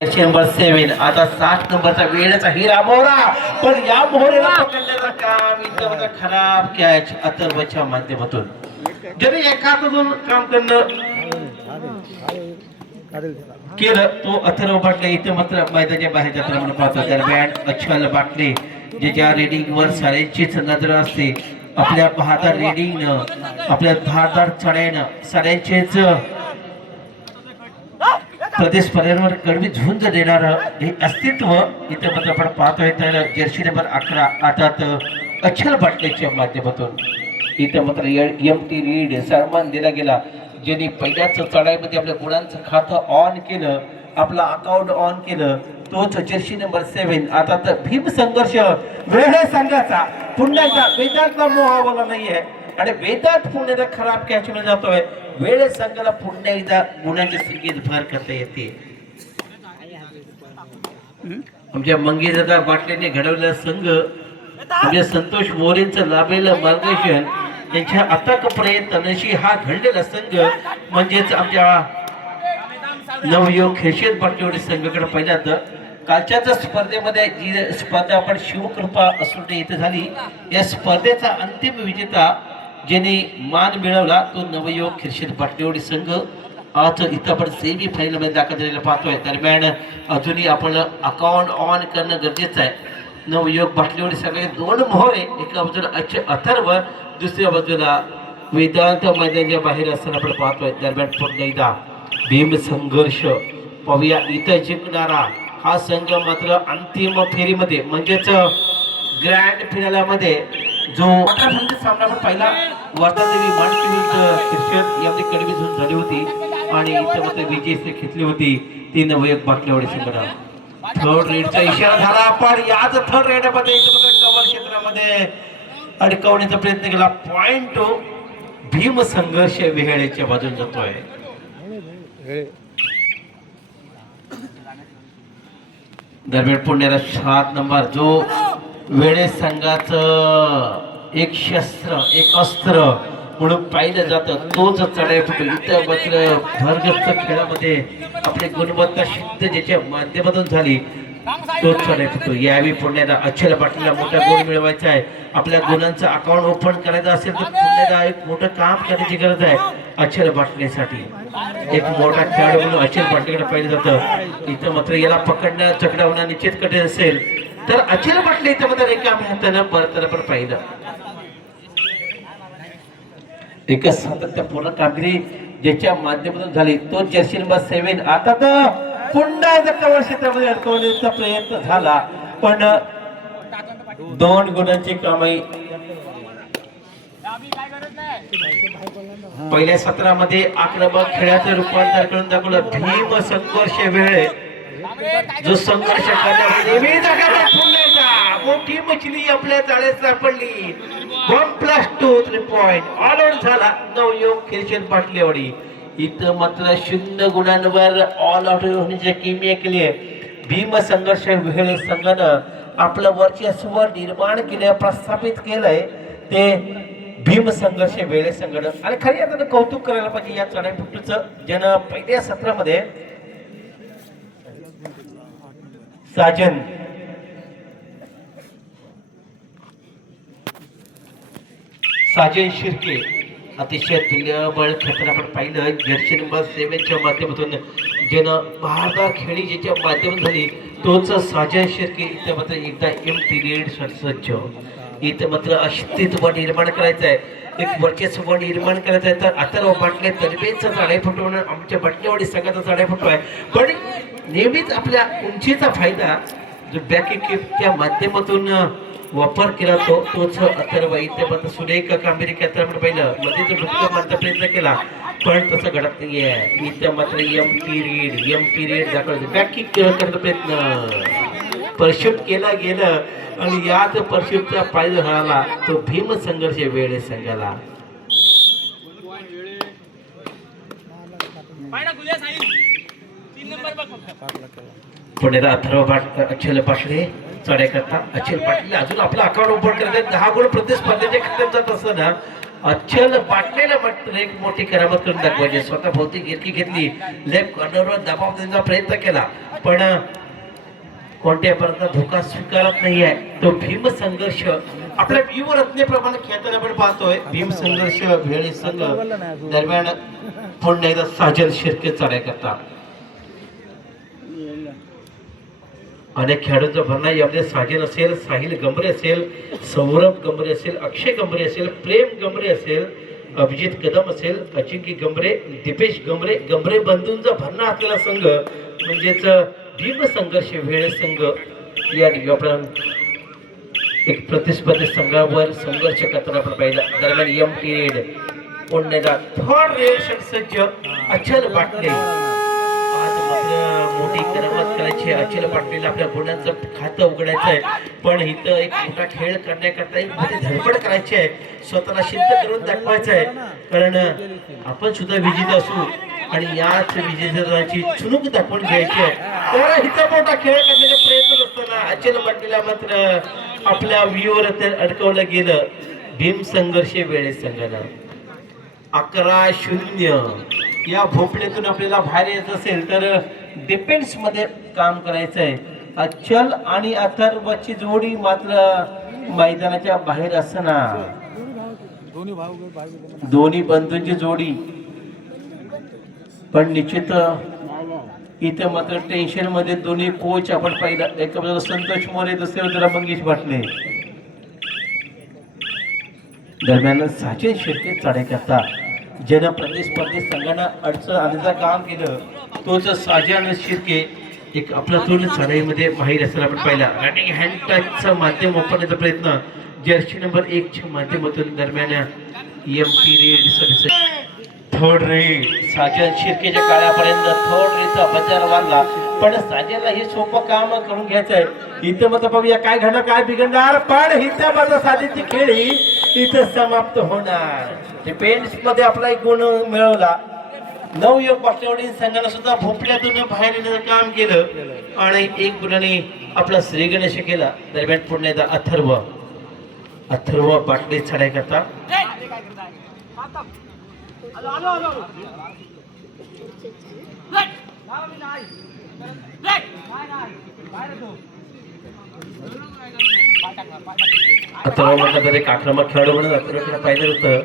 Number 7 आता 7 नंबरचा वेळेचा हिरा मोहरा पण या मोहरेला पकडण्याचं काम इतकं म्हणजे खराब कॅच अथर्वच्या माध्यमातून जरी एखादं काम करणं केलं तो अथर्व बाटले इथे मात्र मैदानाच्या बाहेर जाताना आपण पाहतो दरम्यान अच्छल बाटले ज्याच्या रेडिंग वर साऱ्यांचीच नजर असते आपल्या बहादर रेडिंगनं आपल्या धारदार चढाईनं साऱ्यांचेच प्रदेश स्पर्धेवर कडवी झुंज देणार हे अस्तित्व इथे मात्र आपण पाहतोय तर जर्सी नंबर 11 अर्थात अच्छल बाटलेच्या माध्यमातून इथे मात्र एम.टी. रीड सन्मान दिला गेला ज्यांनी पहिल्याच चढाईमध्ये आपल्या गुणांचं खातं ऑन केलं आपलं अकाउंट ऑन केलं तोच जर्सी नंबर 7 आता तर भीम संघर्ष वेळ संघाचा पुन्हा एकदा वेदांतला मोहावाला नाहीये आणि वेदांत पुन्हा एकदा खराब कॅच मध्ये जातोय वेळ संघाला पुन्हा एकदा गुणांच्या संख्येत भर करता येते आमच्या मंगेशदादा बाटलेने घडवलेला संघ आमच्या संतोष मोरेंचं लाभलेलं मार्गदर्शन त्यांच्या अथक प्रयत्नांशी हा घडलेला संघ म्हणजेच आमच्या नवयोग खेळशेत बाटलेवडी संघाकडे पहिल्यांदा कालच्याच स्पर्धेमध्ये जी स्पर्धा आपण शिवकृपा असुटे इथे झाली या स्पर्धेचा अंतिम विजेता ज्याने मान मिळवला तो नवयोग खिरशेत बाटलेवडी संघ आज इथं आपण सेमी फायनल मध्ये दाखल झालेला पाहतोय दरम्यान अजूनही आपण अकाउंट ऑन करणं गरजेचं आहे नवयोग बाटलेवडी सगळे दोन मोहरे एका बाजूला अथर्व दुसऱ्या बाजूला वेदांत मैदानाच्या बाहेर असताना आपण पाहतोय दरम्यान पुन्हा एकदा भीम संघर्ष पाहूया इथं जिंकणारा हा संघ मात्र अंतिम फेरीमध्ये म्हणजेच ग्रँड फिनाल्यामध्ये जो सामना आपण पहिला वर्धादेवी मांडकी विरुद्ध खिरशेत यामध्ये कडवी झुंज झाली होती आणि इथं मात्र विजय घेतली होती ती नवयोग बाटलेवडी संघाला थर्ड रेडचा इशारा झाला पण याच थर्ड रेडमध्ये कव्हर क्षेत्रामध्ये अडकवण्याचा प्रयत्न केला पॉइंट भीम संघर्ष विहेळेच्या बाजून जातोय दरम्यान पुण्याला 7 नंबर जो वेळे संघाचं एक शस्त्र एक अस्त्र म्हणून पाहिलं जातं तोच चढाईपटू इथं मात्र भरगच्च खेळामध्ये आपली गुणवत्ता सिद्ध ज्याच्या माध्यमातून झाली तोच चढाईपटू यावेळी पुण्याला अच्छल पाटीलला मोठा गोल मिळवायचा आहे आपल्या गुणांचं अकाउंट ओपन करायचं असेल तर पुण्याला एक मोठं काम करण्याची गरज आहे अच्छल बाटलीसाठी एक मोठा खेळाडू म्हणून अच्छल पाटीलकडे पाहिलं जातं इथं मात्र याला पकडणं चकडावणं निश्चित कठीण असेल तर अच्छल बाटली इथं मात्र रिकाम हातानं परत पण पाहिलं एक सातत्यपूर्ण कामगिरी ज्याच्या माध्यमातून झाली तो जर्सी नंबर 7 आता तर पुन्हा एकदा कव्हर क्षेत्रामध्ये अडकवण्याचा प्रयत्न झाला पण 2 गुणांची कमाई पहिल्या सत्रामध्ये आक्रमक खेळाचं रूपांतर करून दाखवलं भीम संघर्ष वेळ जो संघर्ष करण्यामध्ये मोठी मछली आपल्या जाळ्यात सापडली 1+2 3 पॉइंट ऑल आउट झाला नवयोग खिरशेत बाटलेवडी इथं मात्र 0 गुणांवर ऑल आउट होण्याची किमया केली आहे भीम संघर्ष वेळ संघानं आपलं वर्चस्व निर्माण केलं प्रस्थापित केलंय ते भीम संघर्ष वेळे संघानं आणि खरी आता कौतुक करायला पाहिजे या चढाईपटूचं ज्यानं पहिल्या सत्रामध्ये साजन शिर्के अतिशय तुल्यबळ खेळताना आपण पाहिलं जर्सी नंबर 7 च्या माध्यमातून ज्यानं बहादर खेळी ज्याच्या माध्यमातून झाली तोच साजन शिर्के इथं मात्र एकदा एम.टी. सज्ज इथं मात्र अस्तित्व निर्माण करायचं आहे एक वर्चस्व निर्माण करायचं आहे तर अथर्व बाटले तर्फेचा चढाईपटू म्हणून आमच्या बाटलेवाडी संघाचा चढाईपटू आहे पण नेहमीच आपल्या उंचीचा फायदा जो बॅक किकच्या माध्यमातून वापर केला तोच अथर्व इथे मात्र सुरेख कामगिरी करताना आपण पाहिलं मध्ये तो डुबका मारता प्रयत्न केला पण तसं घडत नाहीये इथे मात्र एम.टी. रीड दाखवलं बॅक किक करण्याचा प्रयत्न परशूट केला गेलं आणि याच परशूटचा फायदा झाला तो भीम संघर्ष वेळे संघाला पुण्याला अथर्व अच्छल पाटले चढाई करता अच्छल पाटील अजून आपलं अकाउंट ओपन करतात 10 गुण प्रतिस्पर्धेच्या खात्यात जात असताना अच्छल बाटलेला म्हटलं एक मोठी करामत करून दाखवायची. स्वतः भौतिक गिरकी घेतली, लेफ्ट कॉर्नरवर दबाव देण्याचा प्रयत्न केला, पण कोणत्या प्रकारचा धोका स्वीकारत नाहीये. तो भीम संघर्ष आपल्या भीम रत्नेप्रमाणे खेळताना आपण पाहतोय. भीम संघर्ष भेळे संघ दरम्यान पुन्हा एकदा साजन शिर्के चढाई करतात. अनेक खेळाडूंचा भरणा यामध्ये साजन असेल, साहिल गंभरे असेल, सौरभ गंभरे असेल, अक्षय गंभरे असेल, प्रेम गंभरे असेल, अभिजित कदम असेल, अजिंक्य गंभरे, दीपेश गंभरे, गंभरे बंधूंचा भरणा असलेला संघ म्हणजेच भीम संघर्ष भेळे संघ या ठिकाणी आपण एक प्रतिस्पर्धी संघावर संघर्ष करताना आपण पाहिला. दरम्यान एम टी रेड पुण्याचा थर्ड रेड सज्ज अचल पाटले. आज मात्र मोठी करामत करायची. अचल पाटलेला आपल्या गुणांचं खातं उघडायचं आहे, पण इथं एक मोठा खेळ करण्याकरता एक मोठी धडपड करायची आहे. स्वतःला सिद्ध करून दाखवायचं आहे, कारण आपण सुद्धा विजेते असू आणि याच विजेतेची चुणूक दाखवून घ्यायची आहे. तर इथं मोठा खेळ करण्याचा प्रयत्न असताना अचल पाटलेला मात्र आपल्या व्यूवर अडकवलं गेलं. भीम संघर्ष वेळे संघानं 11-0 या भोपळ्यातून आपल्याला बाहेर येत असेल तर डिफेन्स मध्ये काम करायचं आहे. अचल आणि अथर्वची जोडी मात्र मैदानाच्या बाहेर असताना दोन्ही बंधूंची जोडी, पण निश्चित इथं मात्र टेन्शन मध्ये दोन्ही कोच आपण पाहिला. एका बाजूला संतोष मोरे, दुसऱ्या बाजूला मंगेश बाटले. दरम्यान साजन शिर्के चढाई करता. ज्यानं प्रतिस्पर्धी संघांना अडचण आणण्याचं काम केलं तोच साजन शिर्के एक अप्रतून चढाईमध्ये माहीर असताना आपण पाहिला. रनिंग हँड टचचा माध्यम वापरण्याचा प्रयत्न जर्सी नंबर 1 च्या माध्यमातून. दरम्यान M T red third red Sajan शिर्केच्या काळापर्यंत थर्ड रेडचा बजार वाढला, पण साजनला हे सोपं काम करून घ्यायचं आहे. इथं मग पाहूया काय घडणार, काय बिघडणार, पण इथं माझा साजेची खेळी इथं समाप्त होणार. डिफेन्स मध्ये आपला एक गुण मिळवला. नवयुवक पाटलेवाडी संघाला सुद्धा भोपळ्यातून बाहेर येण्याचं काम केलं आणि एक गुणाने आपला श्रीगणेश केला. दरम्यान पुन्हा एकदा अथर्व बाटले चढाई करता. अथर्व म्हटलं तर एक आक्रमक खेळाडू म्हणून अथर्वकडे पाहिलं होतं.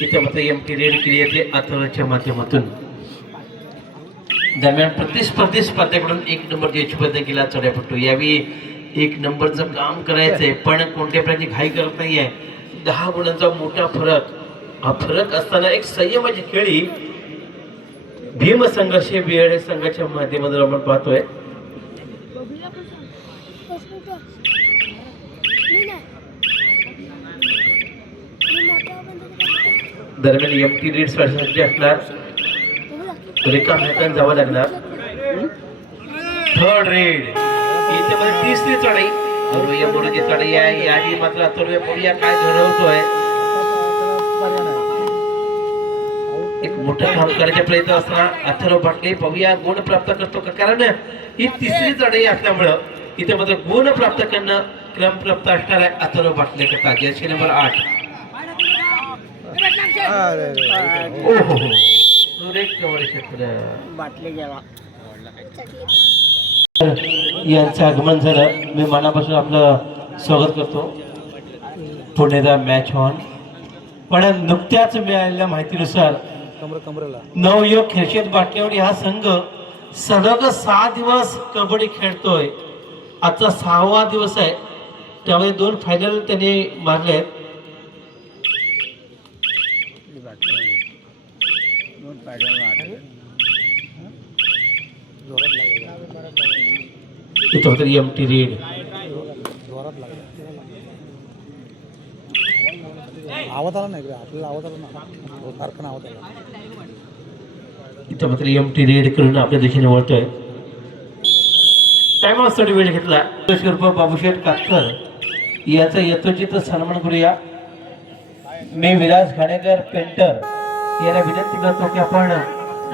तिथे मात्र एम टी रेड केली येते अथर्वच्या माध्यमातून. दरम्यान प्रतिस्पर्धी स्पर्धेकडून 1 नंबर द्यायची प्रयत्न केला चढाईपट्टू. यावेळी 1 नंबरचं काम करायचंय, पण कोणत्या प्रकारची घाई करत नाहीये. 10 गुणांचा मोठा फरक. हा फरक असताना एक संयमाची खेळी भीम संघर्ष वेळ संघाच्या माध्यमातून आपण पाहतोय. दरम्यान एम टी रेड साठी असणार रेखा मैदान जावं लागणार. थर्ड रेड इथे मध्ये तिसरी चढाई मोठी चढाई आहे. यावेळी मात्र अथर्व बघूया काय घडवतोय. एक मोठं काम करायचा प्रयत्न असताना अथर्व पाटले बघूया गुण प्राप्त करतो का, कारण ही तिसरी चढाई असल्यामुळं इथे मात्र गुण प्राप्त करणं क्रम प्राप्त असणार आहे. अथर्व पाटले करता जर्सी नंबर 8. यांचं आगमन झालं. मी मनापासून आपलं स्वागत करतो. पुण्याचा मॅच ऑन. पण नुकत्याच मिळालेल्या माहितीनुसार नवयुवक खेळशेत बाटलेवाडी हा संघ सलग 6 दिवस कबड्डी खेळतोय. आजचा 6वा दिवस आहे. त्यामध्ये 2 फायनल त्यांनी मारले. एम टी रेड आवाज आला नाही आपल्याला, आवाज आला ना कारखाना आवाज आला. इथं मात्र एम टी रेड करून आपल्या दिशेने वळतोय. टाइम साठी वेळ घेतला. बाबूशेठ कातकर याचा यथोचित सन्मान करूया. मी विलास घाणेकर पेंटर यांना विनंती करतो की आपण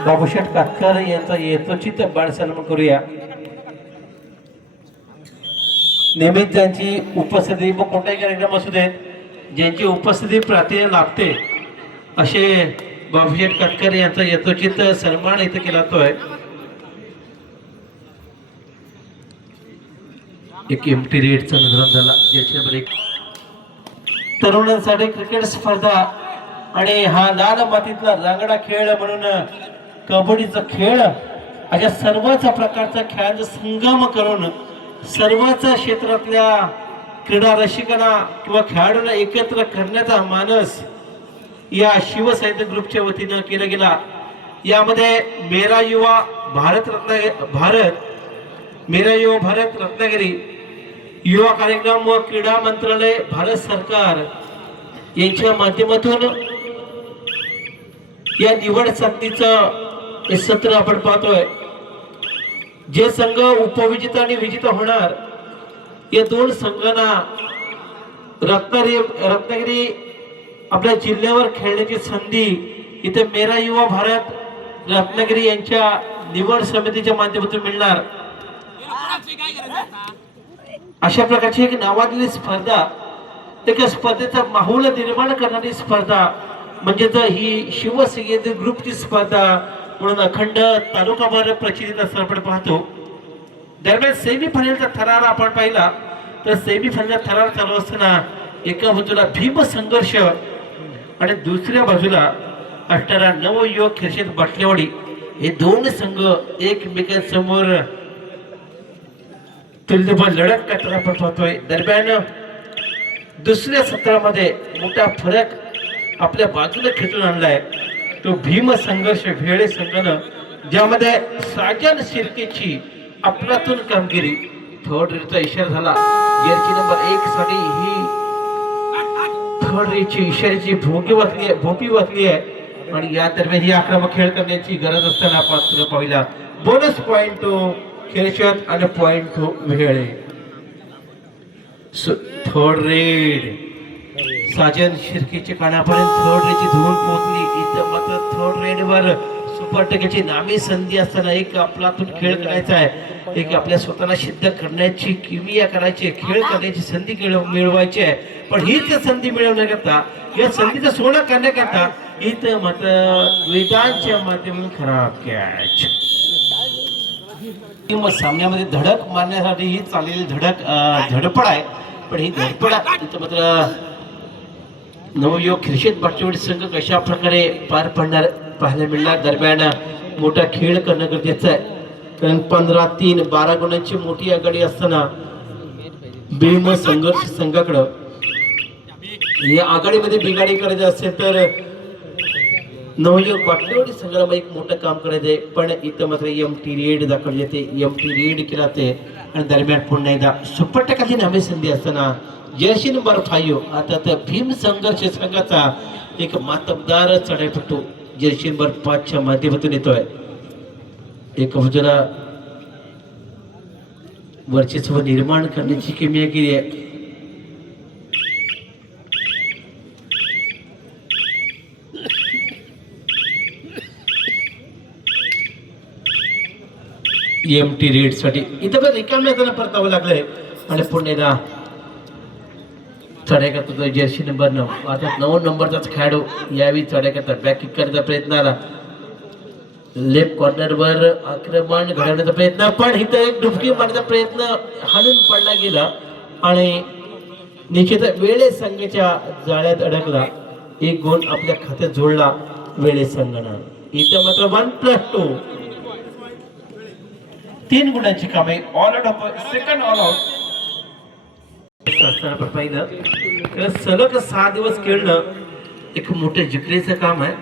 बाबूशेठ कातकर यांचा यथोचित बाळ सन्मान करूया. नेहमीच ज्यांची उपस्थिती कोणताही कार्यक्रम असू देत, ज्यांची उपस्थिती प्राधान्य लाभते असे बाबूशेठ कातकर यांचा यथोचित सन्मान इथे केला जातोय. एक एमटी रेडचा नजरात झाला ज्याच्यावर एक तरुणांसाठी क्रिकेट स्पर्धा आणि हा लाल मातीतला रांगडा खेळ म्हणून कबड्डीचा खेळ अशा सर्वच प्रकारचा खेळांचा संगम करून सर्वच क्षेत्रातल्या क्रीडा रसिकांना किंवा खेळाडूंना एकत्र करण्याचा मानस या शिवसाहित्य ग्रुपच्या वतीनं केला गेला. यामध्ये मेरा युवा भारत रत्नागिरी युवा कार्यक्रम व क्रीडा मंत्रालय भारत सरकार यांच्या माध्यमातून या निवड चाचणीचं हे सत्र आपण पाहतोय. जे संघ उपविजेता आणि विजेता होणार या दोन संघांना रत्नागिरी आपल्या जिल्ह्यावर खेळण्याची संधी इथे मेरा युवा भारत रत्नागिरी यांच्या निवड समितीच्या माध्यमातून मिळणार. अशा प्रकारची एक नावाजलेली स्पर्धा, एक स्पर्धेचा माहोल निर्माण करणारी स्पर्धा म्हणजे ही शिवसेनेची ग्रुपची स्पर्धा म्हणून अखंड तालुकाभर प्रचलित असं आपण पाहतो. दरम्यान सेमीफायनलचा थरार आपण पाहिला तर सेमीफायनल थरार चालू असताना एका बाजूला भीम संघर्ष आणि दुसऱ्या बाजूला असणारा नवयुवक खिरशेद बाटलेवाडी हे दोन संघ एकमेकांसमोर तुल्यबळ लढत करताना आपण पाहतोय. दरम्यान दुसऱ्या सत्रामध्ये मोठा फरक आपल्या बाजूला खेचून आणलाय तो भीम संघर्ष भेळे संघानं, ज्यामध्ये साजन शिर्केची अप्रतून कामगिरी. थर्ड रेडचा इशारा झाला. जर्सी नंबर 1 साठी ही थर्ड रेडची इशाऱ्याची भोपी वाचली आहे आणि या दरम्यान ही आक्रमक खेळ करण्याची गरज असताना पात्र पाहिला. बोनस पॉइंट तो खेळशत आणि पॉइंट तो भेळे. थर्ड रेड साजन शिर्केच्या कानापर्यंत थर्ड रेडची धूळ पोहोचली. इथं मात्र थर्ड रेडवर सुपर टक्क्याची नामी संधी असताना एक आपलातून खेळ करायचा आहे, एक आपल्या स्वतःला सिद्ध करण्याची किमया करायची, खेळ करण्याची संधी मिळवायची आहे. पण हीच संधी मिळवण्याकरता या संधीचं सोनं करण्याकरता इथं मात्र वेदांच्या माध्यमातून खराब कॅच. सामन्यामध्ये धडक मारण्यासाठी ही चाललेली धडपड आहे. पण ही धडपड इथं मात्र नवयुवक खिरशेद बाटलेवाडी संघ कशा प्रकारे पार पडणार पाहायला मिळणार. दरम्यान मोठा खेळ करणं गरजेचं आहे कारण 15-3 12 गुणांची मोठी आघाडी असताना भीम संघर्ष संघाकडं या आघाडीमध्ये बिघाडी करायची असेल तर नवयुवक बाटलेवाडी संघाला एक मोठं काम करायचंय. पण इथं मात्र एमटी रेड दाखवली जाते, एमटी रेड केला जाते आणि दरम्यान पुन्हा एकदा सुपर टक्क्याची नामी संधी असताना जर्सी नंबर 5 आता तर भीम संघर्ष संघाचा एक मातबदार चढाईपटू जर्सी नंबर 5च्या माध्यमातून येतोय. एक बाजूला वर्चस्व निर्माण करण्याची किमया केली आहे. एमटी रेड साठी इथं पण रिकाम्या त्यांना परतावं लागलंय आणि पुण्याला चढाई करतो जर्सी नंबर 9. आता 9 नंबरचाच खेळाडू यावेळी चढाई करतात. बॅक किक करण्याचा प्रयत्न आला, लेफ्ट कॉर्नरवर आक्रमण घडवण्याचा प्रयत्न, पण इथं एक डुबकी मारण्याचा प्रयत्न हाणून पडला गेला आणि निश्चित वेळे संघाच्या जाळ्यात अडकला. एक गुण आपल्या खात्यात जोडला वेळे संघानं. इथं मात्र 1+2 3 गुणांची कामे all out second all out असताना पाहिलं तर सलग 6 दिवस खेळणं एक मोठं जिकरीचं काम आहे.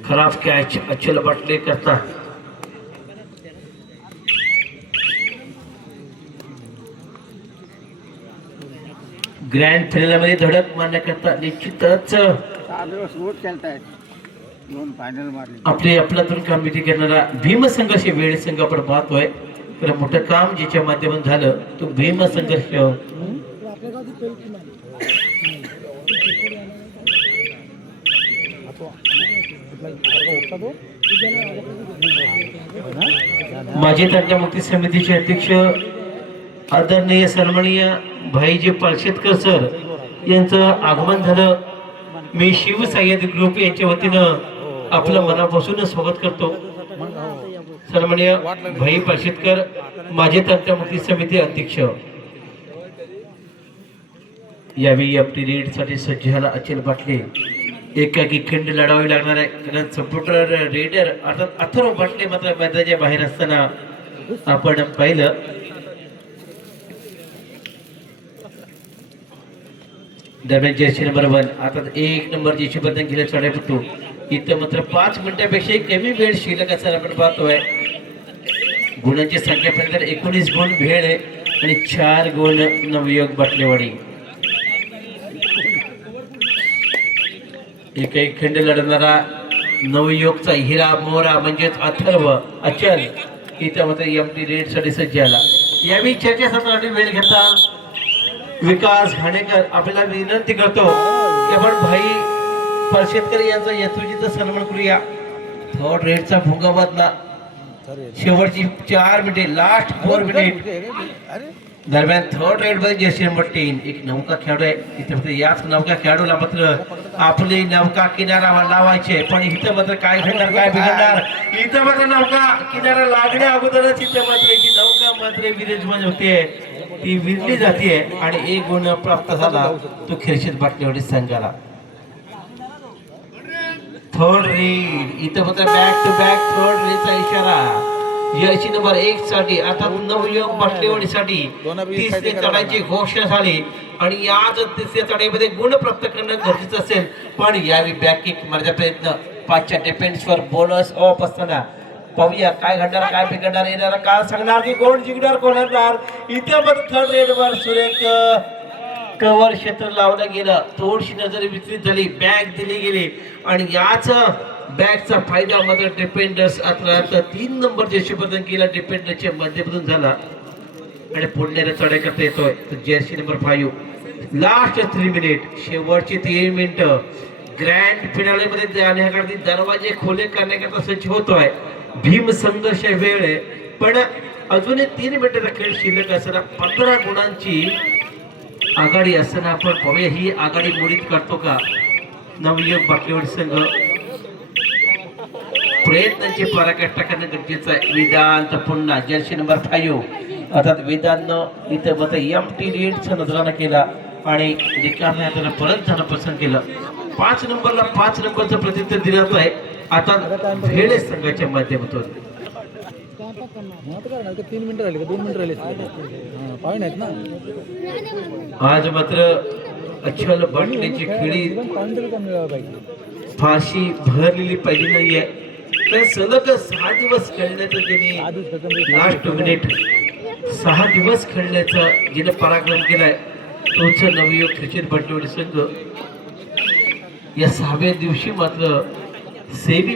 खराब कॅच अचल बाटले करतात. ग्रँड फायनल मध्ये धडक मारण्याकरता निश्चितच आपली आपल्यातून कामगिरी करणारा भीम संघर्ष वेळ संघ आपण पाहतोय. तर मोठं काम ज्याच्या माध्यमातून झालं तो भीम संघर्ष. माजी तंटा मुक्ती समितीचे अध्यक्ष आदरणीय सन्माननीय भाईजी पालशेतकर सर यांचं आगमन झालं. मी शिवसह्याद्री ग्रुप यांच्या वतीनं आपलं मनापासून स्वागत करतो. सन्माननीय भाई पालशेतकर माजी तंटमुक्ती समिती अध्यक्ष. यावेळी आपली रेड साठी सज्ज झाला अचल बाटले. एकाकी खंड लढावी लागणार आहे कारण संपूर्ण रेडर अर्थात अथर्व बाटले मात्र मैदानाच्या बाहेर असताना आपण पाहिलं. दरम्यान जर्सी नंबर 1 आता 1 नंबर जर्सी बदल गेला चढायपटू. इथं मात्र 5 मिनिटापेक्षा कमी वेळ शिल्लक असताना आपण पाहतोय. गुणांची संख्या पर्यंत 19 गुण भेळ आहे आणि 4 गुण नवयोग बाटलेवाडी. एक खंड लढणारा नवयोगचा हिरा मोरा म्हणजेच अथर्व अचल इथं मात्र एमटी रेड साठी सज्ज झाला. यावेळी चर्चेसाठी वेळ घेता विकास हाणेकर आपल्याला विनंती करतो की आपण भाई पालशेतकर यांचा यथोचित सन्मान करूया. थर्ड रेडचा भुंगा वाजला. शेवटची 4 मिनिटे लास्ट 4 मिनिट दरम्यान थर्ड रेड मध्ये जर्सी नंबर 10 एक नौका खेळाडू आहे. इथे फक्त याच नौका खेळाडूला मात्र आपली नौका किनारा लावायचे पण इथं मात्र काय घडणार काय बिघडणार. इथं मात्र नौका किनारा लागण्या अगोदरच इथं मात्र ही नौका मात्र विरेजमान होते ती विरली जाते आणि 1 गुण प्राप्त झाला तो खिरशीत बाटलेवाडी संघाला. थर्ड रेड इथं मात्र बॅक टू बॅक थर्ड रेडचा इशारा. जर्सी नंबर 1 साठी आता नवयोग बाटलेवाडीसाठी तिसरे चढायची घोषणा झाली आणि याच तिसऱ्या चढाईमध्ये गुण प्राप्त करणं गरजेचं असेल. पण यावेळी बॅक किक मारण्याचा प्रयत्न 5च्या डिफेन्सवर बोनस ऑफ असताना पाहूया काय घडणार काय बिघडणार. येणारा काळ सांगणार की कोण जिंकणार कोण हरणार. इथे मात्र थर्ड रेडवर सुरेख कव्हर क्षेत्र लावलं गेलं. थोडीशी नजर विचलित झाली बॅग दिली गेली आणि याच बॅगचा फायदा मात्र डिफेंडर्स आता 3 नंबर जर्सी बदल केला डिफेंडरच्या मध्यमधून झाला आणि पुण्याला चढाई करता येतोय. जर्सी नंबर 5 लास्ट 3 मिनिट शेवटची 3 मिनिटं ग्रँड फिनाले मध्ये जाण्याकरता दरवाजे खुले करण्याकरता सज्ज होतोय. भीम संघर्ष वेळ आहे पण अजूनही 3 मिनिटाचा खेळ शिल्लक असताना 15 गुणांची आघाडी असताना आपण पाहूया ही आघाडी मोडीत करतो का नवयोग बाटलेवाडी संघ. प्रयत्नांची पराकाष्ठा करणं गरजेचं आहे. वेदांत पुन्हा जर्सी नंबर 5 अर्थात वेदांतनं इथं मात्र एमटी रेडचा नजराना केला आणि रिकाम्या हाताने परत जाणं पसंत केलं. 5 नंबरला 5 नंबरचं प्रत्युत्तर दिलं जात आहे आता भेळे संघाच्या माध्यमातून. 3 मिनिटं राहिले 2 मिनिटं राहिले पाय नाहीत ना. आज मात्र अचल बाटलीची खेळी फारशी भरलेली पाहिजे नाहीये तर सलग 6 दिवस खेळण्याचं ज्यांनी लास्ट मिनिट 6 दिवस खेळण्याचा जिने पराक्रम केलाय तोच नवयोग क्रिकेट बाटलेवाडी संघ या 6व्या दिवशी मात्र सेमी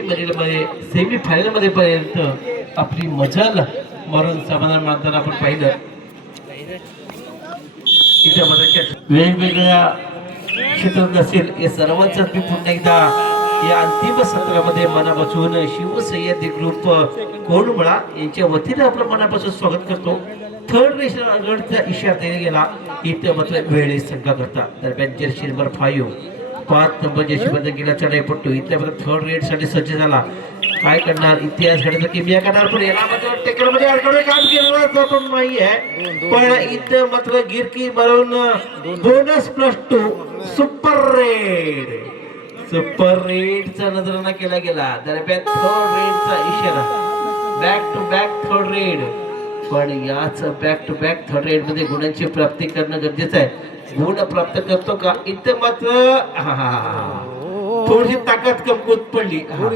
फायनल मध्ये पर्यंत आपली मजल मारून समाधान मानताना आपण पाहिलं. इथे मात्र वेगवेगळ्या क्षेत्रात असेल या सर्वांचा मी पुन्हा एकदा या अंतिम सत्रामध्ये मनापासून शिवसह्याद्री ग्रुप कोंडमळा यांच्या वतीने आपलं मनापासून स्वागत करतो. थर्ड रेडचा इशारा देण्यात गेला इथे मात्र वेळे संघा करता. दरम्यान जर्सी नंबर 5 नंबर जर्सी बदल गेला चढाईपट्टू इथे मात्र थर्ड रेड साठी सज्ज झाला. काय करणार इतिहास घडत किमिया करणार पण याला मात्र टेकरमध्ये अडकवणे काम केलं नाही आहे पण इथं मात्र गिरकी मारून बोनस +2 सुपर रेडचा नजराना केला गेला. दरम्यान थर्ड रेडचा इशारा back to back third raid पण याच back to back third raid मध्ये गुणांची प्राप्ती करणं गरजेचं आहे. गुण प्राप्त करतो का इथं मात्र थोडीशी ताकद कमकुत पडली आणि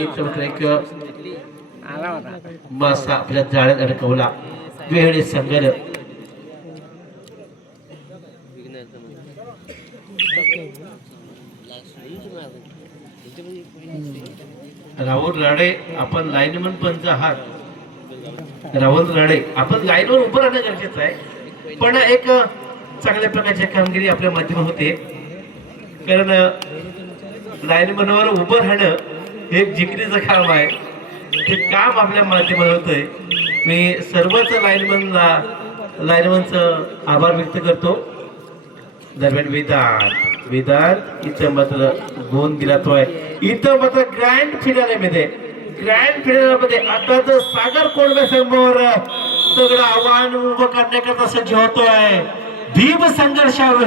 इथं मात्र एक मासा आपल्या जाळ्यात अडकवला वेळे संघानं. राहुल राणे आपण लाईनमन पंच आहात. राहुल राणे आपण लाईनवर उभं राहणं गरजेचं आहे पण एक चांगल्या प्रकारची कामगिरी आपल्या माध्यमात होते कारण लाईनमनवर उभं राहणं हे जिकरीचं काम आहे. ते काम आपल्या माध्यमात होतंय. मी सर्वच लाईनमनला लाईनमनचं आभार व्यक्त करतो. दरम्यान वेदांत इथं मात्र गुण दिला तो आहे. इथं मात्र ग्रँड फिनाले मध्ये आता तर सागर कोंडवे समोर दगड आव्हान उभं करण्याकरता सज्ज होतोय. भीम संघर्षावर